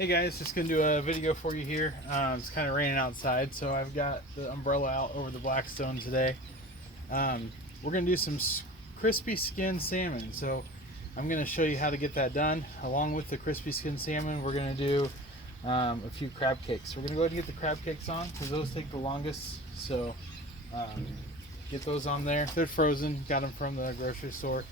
Hey guys, just gonna do a video for you here. It's kind of raining outside, so I've got the umbrella out over the Blackstone today. We're gonna do some crispy skin salmon. So I'm gonna show you how to get that done. Along with the crispy skin salmon, we're gonna do a few crab cakes. We're gonna go ahead and get the crab cakes on because those take the longest. So get those on there. They're frozen. Got them from the grocery store.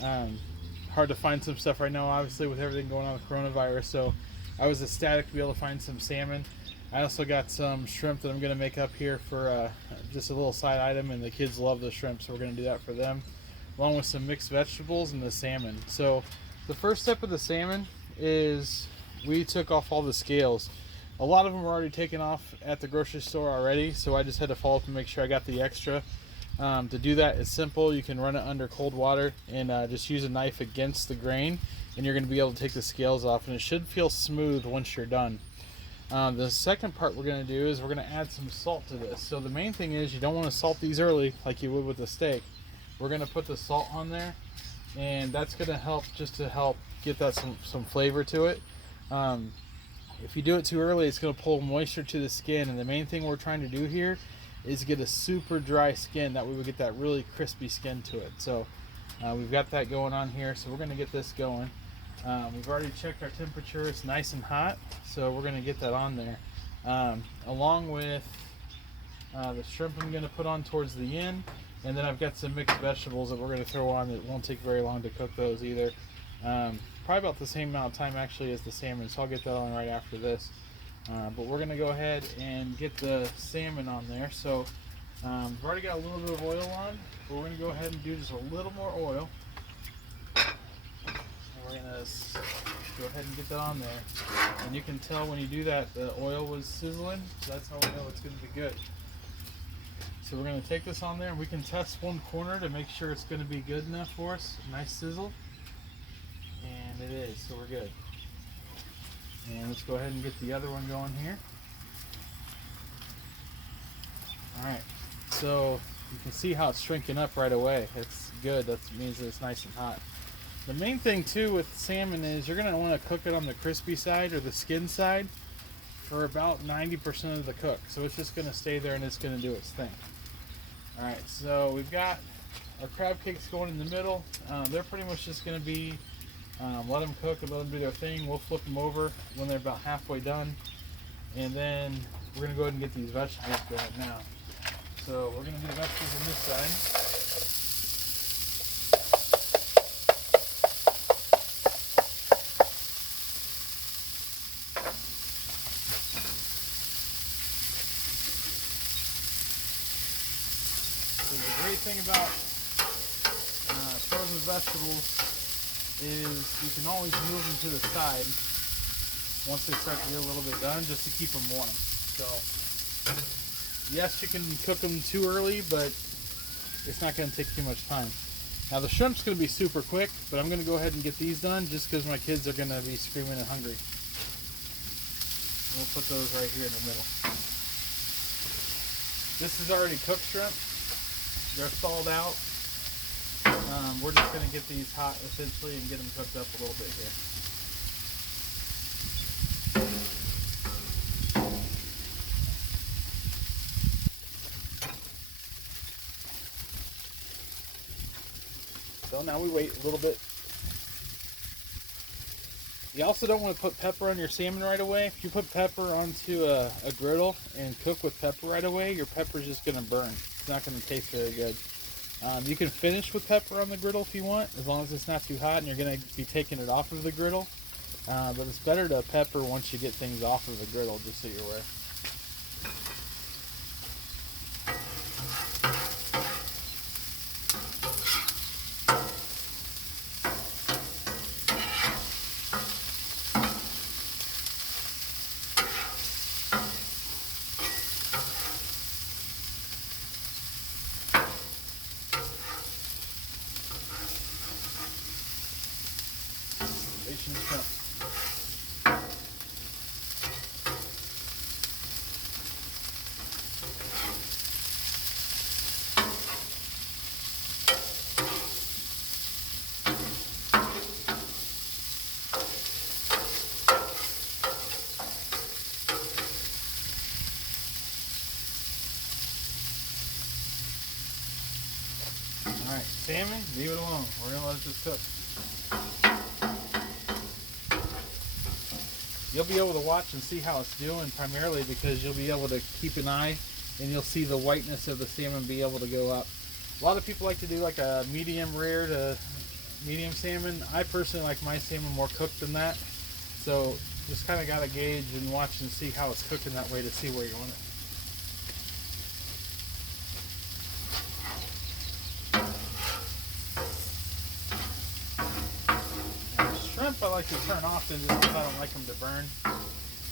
Hard to find some stuff right now, obviously, with everything going on with coronavirus. So I was ecstatic to be able to find some salmon. I also got some shrimp that I'm going to make up here for just a little side item, and the kids love the shrimp, so we're going to do that for them, along with some mixed vegetables and the salmon. So the first step of the salmon is we took off all the scales. A lot of them were already taken off at the grocery store already, so I just had to follow up and make sure I got the extra. To do that, it's simple. You can run it under cold water and just use a knife against the grain, and you're going to be able to take the scales off, and it should feel smooth once you're done. The second part we're going to do is we're going to add some salt to this. So the main thing is you don't want to salt these early like you would with a steak. We're going to put the salt on there, and that's going to help just to help get that some flavor to it. If you do it too early, it's going to pull moisture to the skin, and the main thing we're trying to do here is get a super dry skin. That way we get that really crispy skin to it. So we've got that going on here, so we're going to get this going. We've already checked our temperature. It's nice and hot, so we're going to get that on there, along with the shrimp I'm going to put on towards the end, and then I've got some mixed vegetables that we're going to throw on. It won't take very long to cook those either. Probably about the same amount of time actually as the salmon, so I'll get that on right after this. But we're going to go ahead and get the salmon on there. So we've already got a little bit of oil on, but we're going to go ahead and do just a little more oil. And we're going to go ahead and get that on there. And you can tell when you do that, the oil was sizzling, so that's how we know it's going to be good. So we're going to take this on there, and we can test one corner to make sure it's going to be good enough for us. Nice sizzle. And it is, so we're good. And let's go ahead and get the other one going here. Alright, so you can see how it's shrinking up right away. It's good. That means that it's nice and hot. The main thing too with salmon is you're going to want to cook it on the crispy side or the skin side for about 90% of the cook. So it's just going to stay there and it's going to do its thing. Alright, so we've got our crab cakes going in the middle. They're pretty much just going to be let them cook and let them do their thing. We'll flip them over when they're about halfway done, and then we're going to go ahead and get these vegetables going now. So we're going to do the vegetables on this side. So the great thing about frozen vegetables is you can always move them to the side once they start to get a little bit done, just to keep them warm. So yes, you can cook them too early, but it's not going to take too much time. Now the shrimp's going to be super quick, but I'm going to go ahead and get these done just because my kids are going to be screaming and hungry. We'll put those right here in the middle. This is already cooked shrimp. They're thawed out. We're just going to get these hot essentially and get them cooked up a little bit here. So now we wait a little bit. You also don't want to put pepper on your salmon right away. If you put pepper onto a griddle and cook with pepper right away, your pepper's just going to burn. It's not going to taste very good. You can finish with pepper on the griddle if you want, as long as it's not too hot and you're going to be taking it off of the griddle. But it's better to pepper once you get things off of the griddle, just so you're aware. salmon, leave it alone. We're gonna let it just cook. You'll be able to watch and see how it's doing primarily because you'll be able to keep an eye and you'll see the whiteness of the salmon be able to go up. A lot of people like to do like a medium rare to medium salmon. I personally like my salmon more cooked than that. So just kind of got to gauge and watch and see how it's cooking that way to see where you want it. Shrimp I like to turn often just because I don't like them to burn.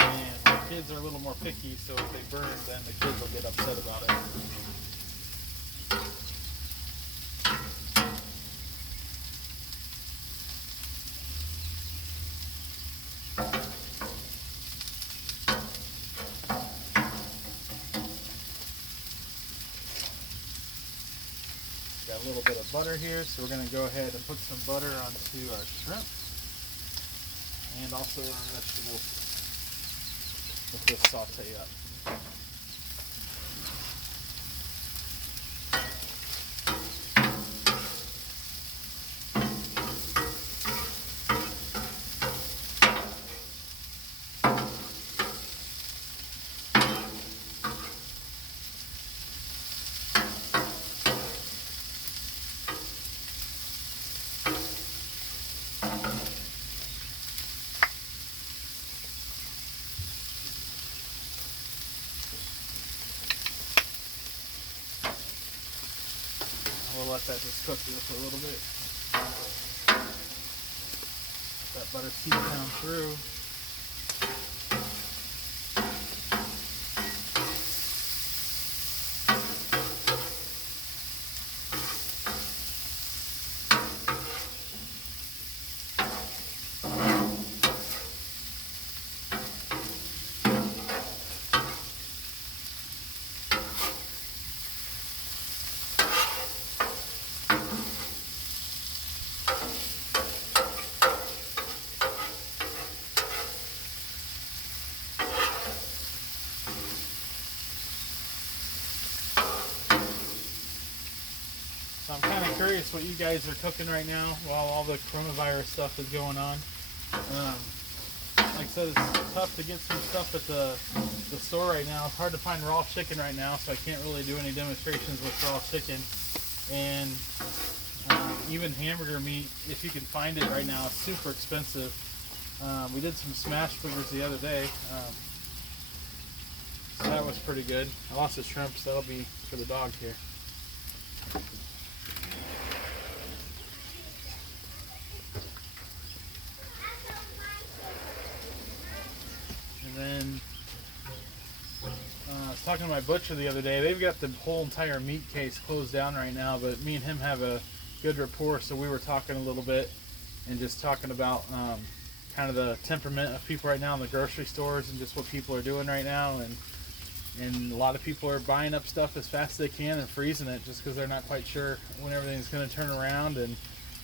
And my kids are a little more picky, so if they burn, then the kids will get upset about it. Got a little bit of butter here, so we're going to go ahead and put some butter onto our shrimp. And also our vegetables with this saute up. We'll let that just cook just a little bit. Let that butter seep down through. So I'm kind of curious what you guys are cooking right now while all the coronavirus stuff is going on. Like I said, it's tough to get some stuff at the store right now. It's hard to find raw chicken right now, so I can't really do any demonstrations with raw chicken. And even hamburger meat, if you can find it right now, it's super expensive. We did some smash burgers the other day, so that was pretty good. I lost the shrimp, so that'll be for the dog here. And then I was talking to my butcher the other day. They've got the whole entire meat case closed down right now, but me and him have a good rapport, so we were talking a little bit and just talking about kind of the temperament of people right now in the grocery stores and just what people are doing right now. And a lot of people are buying up stuff as fast as they can and freezing it just because they're not quite sure when everything's going to turn around and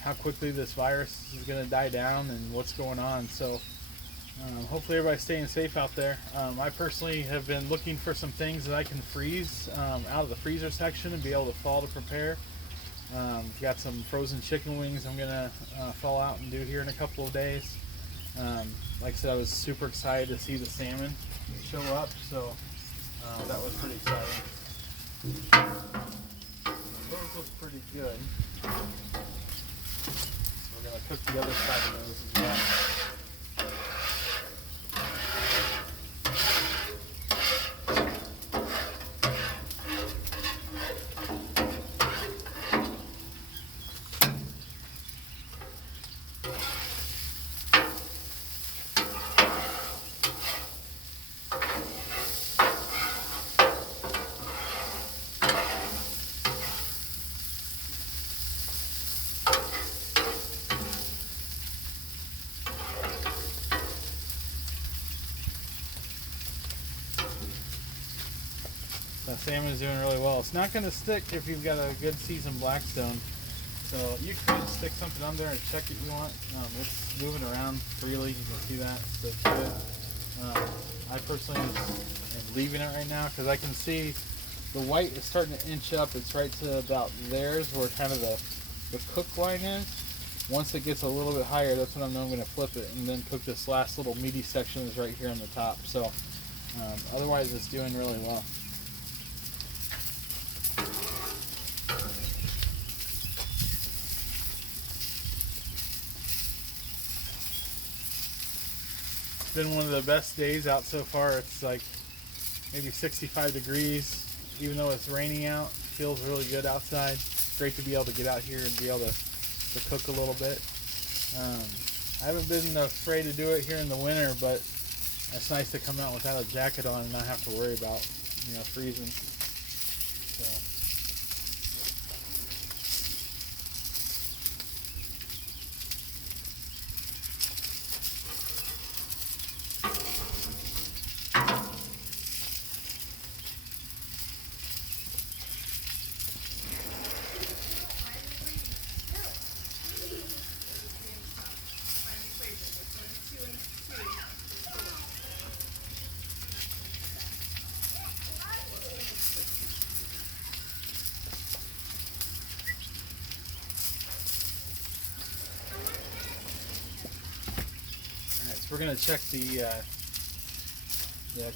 how quickly this virus is going to die down and what's going on. So hopefully everybody's staying safe out there. I personally have been looking for some things that I can freeze out of the freezer section and be able to thaw to prepare. Got some frozen chicken wings I'm going to thaw out and do here in a couple of days. Like I said, I was super excited to see the salmon show up, so that was pretty exciting. Those look pretty good. So we're going to cook the other side of those as well. The salmon is doing really well. It's not going to stick if you've got a good seasoned Blackstone. So you can stick something on there and check it you want. It's moving around freely. You can see that. So it's good. I personally am leaving it right now because I can see the white is starting to inch up. It's right to about there is where kind of the the cook line is. Once it gets a little bit higher, that's when I know I'm going to flip it and then cook this last little meaty section is right here on the top. So otherwise it's doing really well. It's been one of the best days out so far. It's like maybe 65 degrees, even though it's raining out. It feels really good outside. It's great to be able to get out here and be able to cook a little bit. I haven't been afraid to do it here in the winter, but it's nice to come out without a jacket on and not have to worry about, freezing. So. We're going to check the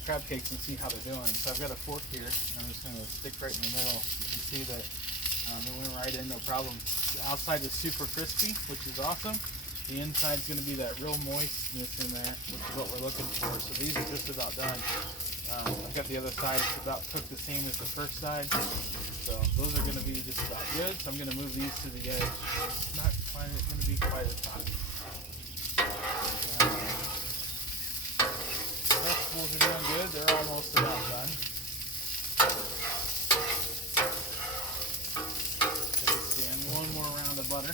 crab cakes and see how they're doing. So I've got a fork here, and I'm just going to stick right in the middle. You can see that it went right in, no problem. The outside is super crispy, which is awesome. The inside's going to be that real moistness in there, which is what we're looking for. So these are just about done. I've got the other side, it's about cooked the same as the first side. So those are going to be just about good. So I'm going to move these to the edge. It's not quite going to be quite as hot. Vegetables are doing good. They're almost about done. Let's see, and one more round of butter.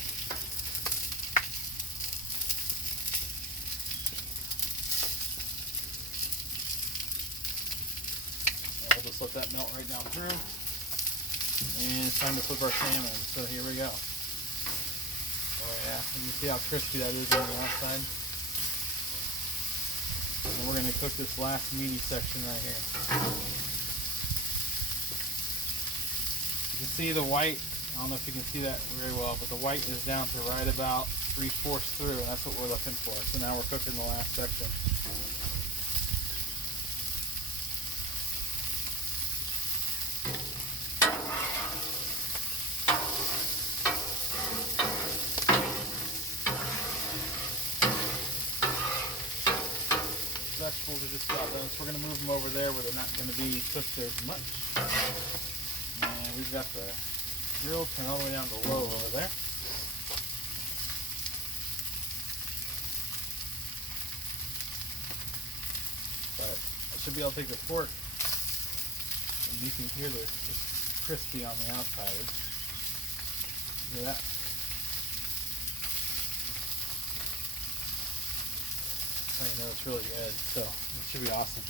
And we'll just let that melt right down through. And it's time to flip our salmon. So here we go. Oh yeah, and you see how crispy that is on the outside. And we're going to cook this last meaty section right here. You can see the white, I don't know if you can see that very well, but the white is down to right about 3/4 through, and that's what we're looking for. So now we're cooking the last section. Vegetables are just about done, so we're going to move them over there where they're not going to be cooked as much. And we've got the grill turned all the way down to low over there. But I should be able to take the fork, and you can hear it's crispy on the outside. Look at that. You know, it's really good, so it should be awesome.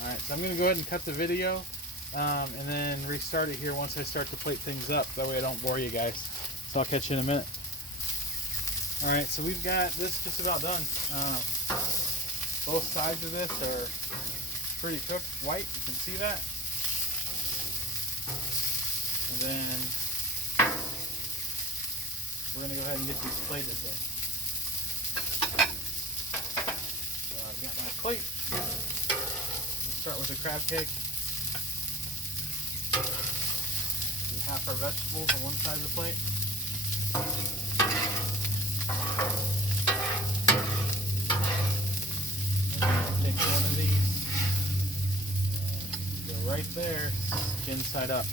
Alright, so I'm going to go ahead and cut the video and then restart it here once I start to plate things up. That way I don't bore you guys. So I'll catch you in a minute. Alright, so we've got this just about done. Both sides of this are pretty cooked white, you can see that. And then we're going to go ahead and get these plated in. So I've got my plate. We'll start with the crab cake. Do half our vegetables on one side of the plate. And I'll take one of these and go right there, skin side up.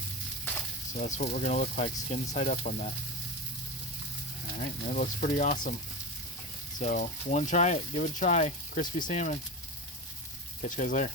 So that's what we're going to look like, skin side up on that. Alright, that looks pretty awesome. So if you want to try it, give it a try. Crispy salmon. Catch you guys later.